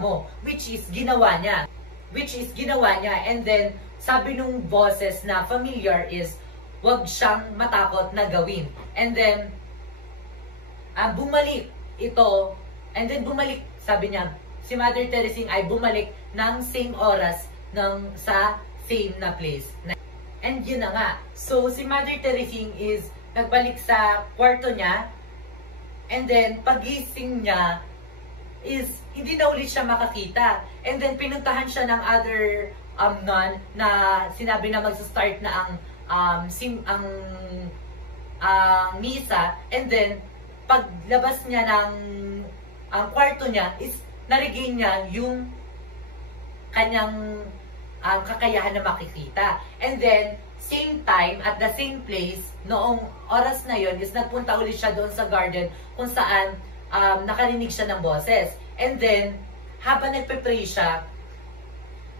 mo, which is ginawa niya. And then, sabi nung boses na familiar is, wag siyang matakot na gawin. And then, bumalik ito, and then bumalik, sabi niya, si Mother Teresing ay bumalik ng same oras sa same na place. And yun na nga. So, si Mother Teresing is nagbalik sa kwarto niya, and then, pagising niya, is hindi na ulit siya makakita. And then, pinuntahan siya ng other nun na sinabi na magsa-start na ang misa. And then, paglabas niya ng kwarto niya, is na-regain niya yung kanyang kakayahan na makikita. And then, same time, at the same place, noong oras na yon is nagpunta ulit siya doon sa garden kung saan nakarinig siya ng boses. And then, habang nagpe-pray siya,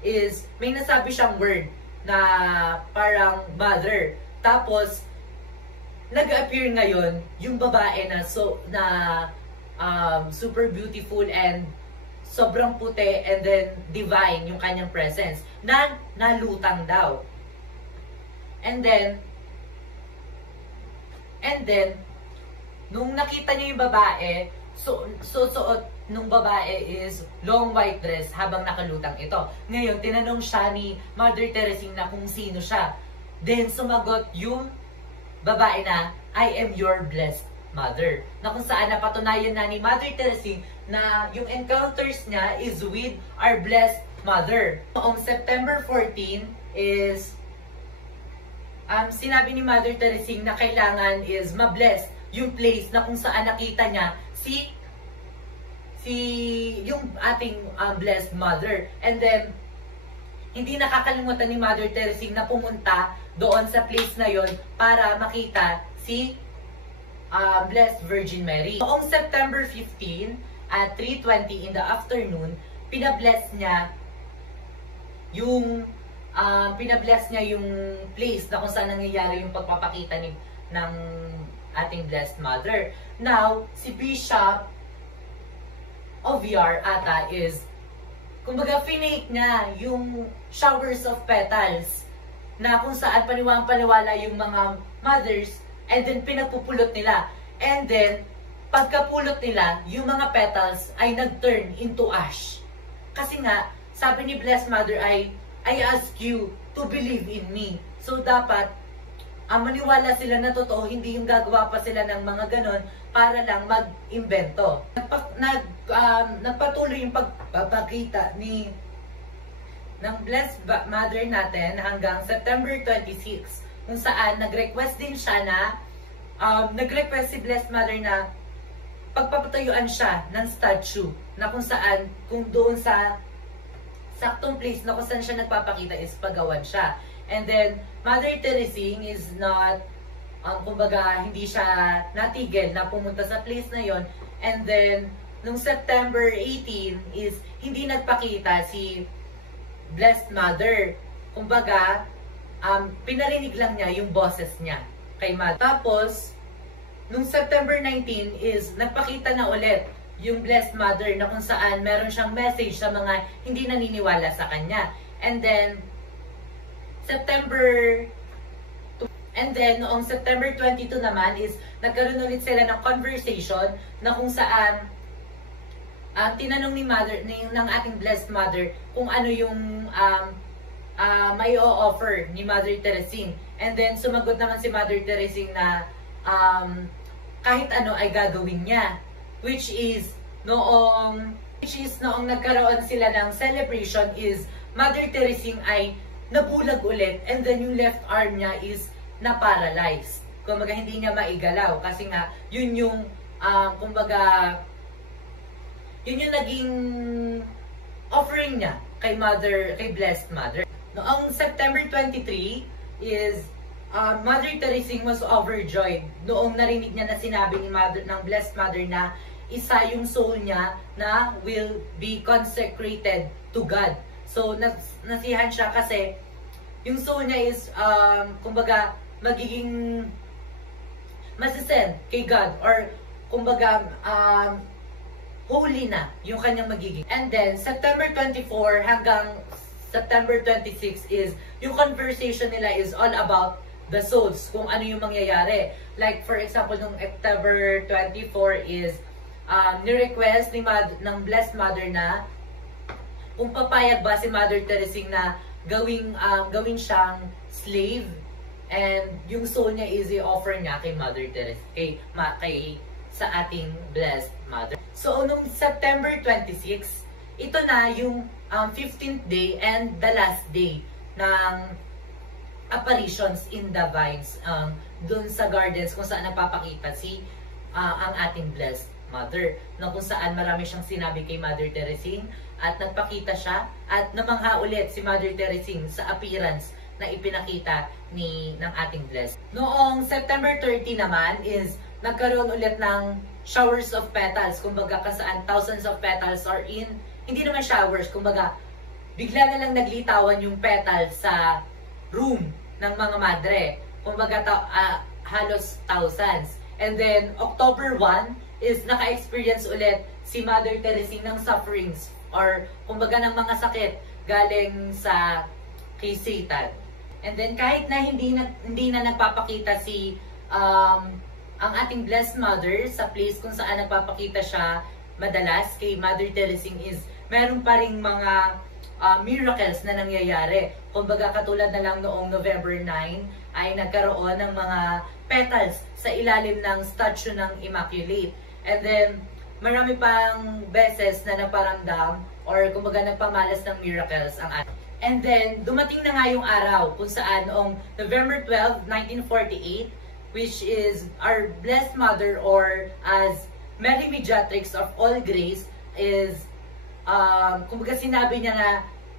is may nasabi siyang word na parang mother. Tapos, nag-appear ngayon yung babae na super beautiful and sobrang puti, and then divine yung kanyang presence na nalutang daw. And then nung nakita niya yung babae, suot nung babae is long white dress habang nakalutang ito. Ngayon, tinanong siya ni Mother Teresing na kung sino siya. Then, sumagot yung babae na, I am your blessed mother. Na kung saan napatunayan na ni Mother Teresing na yung encounters niya is with our blessed mother. Noong September 14 is sinabi ni Mother Teresing na kailangan is ma-bless yung place na kung saan nakita niya yung ating blessed mother. And then, hindi nakakalimutan ni Mother Teresing na pumunta doon sa place na yon para makita si Blessed Virgin Mary. Noong September 15 at 3:20 in the afternoon, pinabless niya yung place na kung saan nangyayari yung pagpapakita ng ating Blessed Mother. Now, si Bishop Oviar ata is, kumbaga, finake niya yung showers of petals na kung saan paniwala yung mga mothers, and then pinagpupulot nila. And then, pagkapulot nila, yung mga petals ay nag-turn into ash. Kasi nga, sabi ni Blessed Mother ay, I ask you to believe in me. So, dapat, maniwala sila na totoo, hindi yung gagawa pa sila ng mga ganon para lang mag-imbento. Nagpatuloy yung pagpapakita ng Blessed Mother natin hanggang September 26, kung saan nag-request din siya na, nag-request si Blessed Mother na pagpapatayuan siya ng statue, na kung saan, kung doon sa saktong place na kung saan siya nagpapakita is pagawan siya. And then, Mother Teresing is not, kumbaga, hindi siya natigil na pumunta sa place na yon. And then, nung September 18 is hindi nagpakita si Blessed Mother. Kumbaga, pinarinig lang niya yung boses niya kay Mother. Tapos, nung September 19 is nagpakita na ulit yung Blessed Mother na kung saan meron siyang message sa mga hindi naniniwala sa kanya. And then, noong September 22 naman is nagkaroon ulit sila ng conversation na kung saan tinanong ni Mother, ng ating Blessed Mother kung ano yung may o-offer ni Mother Teresing. And then sumagot naman si Mother Teresing na kahit ano ay gagawin niya. Which is noong nagkaroon sila ng celebration is Mother Teresing ay nabulag ulit, and then yung left arm niya is na-paralyzed. Kumbaga, hindi niya maigalaw. Kasi nga, yun yung, kumbaga, yun yung naging offering niya kay Blessed Mother. Noong September 23 is, Mother Teresing was overjoyed noong narinig niya na sinabi ng Blessed Mother na isa yung soul niya na will be consecrated to God. So, nasihan siya kasi yung soul niya is, kumbaga, magiging masisend kay God, or kumbaga, holy na yung kanyang magiging. And then, September 24 hanggang September 26 is, yung conversation nila is all about the souls, kung ano yung mangyayari. Like, for example, nung October 24 is, ni-request ng Blessed Mother na kung papayag ba si Mother Teresing na gawin siyang slave, and yung soul niya is i-offer niya kay Mother Teresing, sa ating Blessed Mother. So, nung September 26, ito na yung 15th day and the last day ng apparitions in the vines dun sa gardens kung saan napapakita ang ating Blessed Mother, na kung saan marami siyang sinabi kay Mother Teresing at nagpakita siya at namangha ulit si Mother Teresing sa appearance na ipinakita ng ating Blessed. Noong September 30 naman is nagkaroon ulit ng showers of petals, kumbaga kasaan thousands of petals are in, hindi naman showers, kumbaga bigla na lang naglitawan yung petals sa room ng mga madre, kumbaga halos thousands. And then October 1 is naka-experience ulit si Mother Teresing ng sufferings or kumbaga ng mga sakit galing kay Satan. And then kahit na hindi na nagpapakita ang ating Blessed Mother sa place kung saan nagpapakita siya madalas kay Mother Teresing, is meron pa ring mga miracles na nangyayari. Kumbaga katulad na lang noong November 9 ay nagkaroon ng mga petals sa ilalim ng statue ng Immaculate. And then marami pang beses na naparamdam or kumbaga nagpamalas ng miracles ang ating. And then dumating na nga yung araw kung saan noong November 12, 1948, which is our Blessed Mother, or as Mary Mediatrix of all grace, is kumbaga sinabi niya na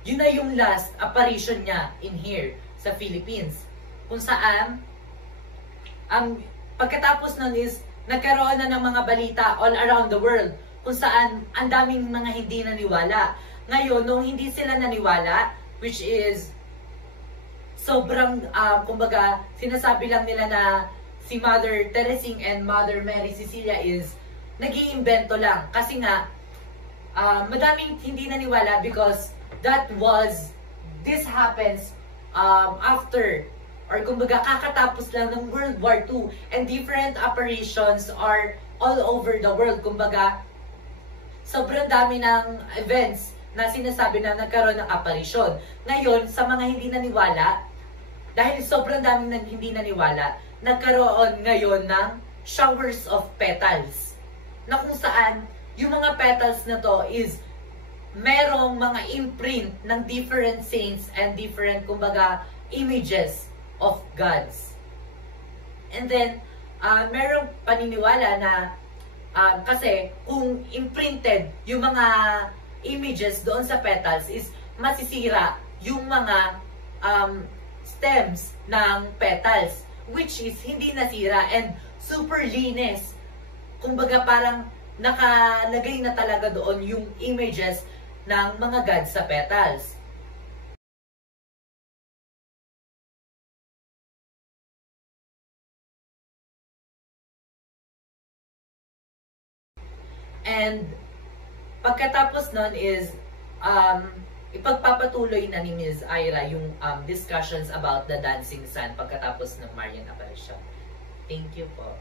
yun na yung last apparition niya in here sa Philippines, kung saan pagkatapos nun is nagkaroon na ng mga balita all around the world kung saan ang daming mga hindi naniwala. Ngayon, nung hindi sila naniwala, which is sobrang kumbaga sinasabi lang nila na si Mother Teresing and Mother Mary Cecilia is nag-iimbento lang. Kasi nga, madaming hindi naniwala because this happens after, or kumbaga kakatapos lang ng World War II, and different apparitions are all over the world. Kumbaga, sobrang dami ng events na sinasabi na nagkaroon ng apparition. Ngayon, sa mga hindi naniwala, dahil sobrang daming hindi naniwala, nagkaroon ngayon ng showers of petals, na kung saan yung mga petals na to is merong mga imprint ng different saints and different, kumbaga, images of gods. And then merong paniniwala na kasi kung imprinted yung mga images doon sa petals is masisira yung mga stems ng petals, which is hindi nasira and super linis. Kumbaga parang nakalagay na talaga doon yung images ng mga gods sa petals. And pagkatapos nun is ipagpapatuloy na ni Ms. Ira yung discussions about the dancing sun pagkatapos ng Marian apparition. Thank you po.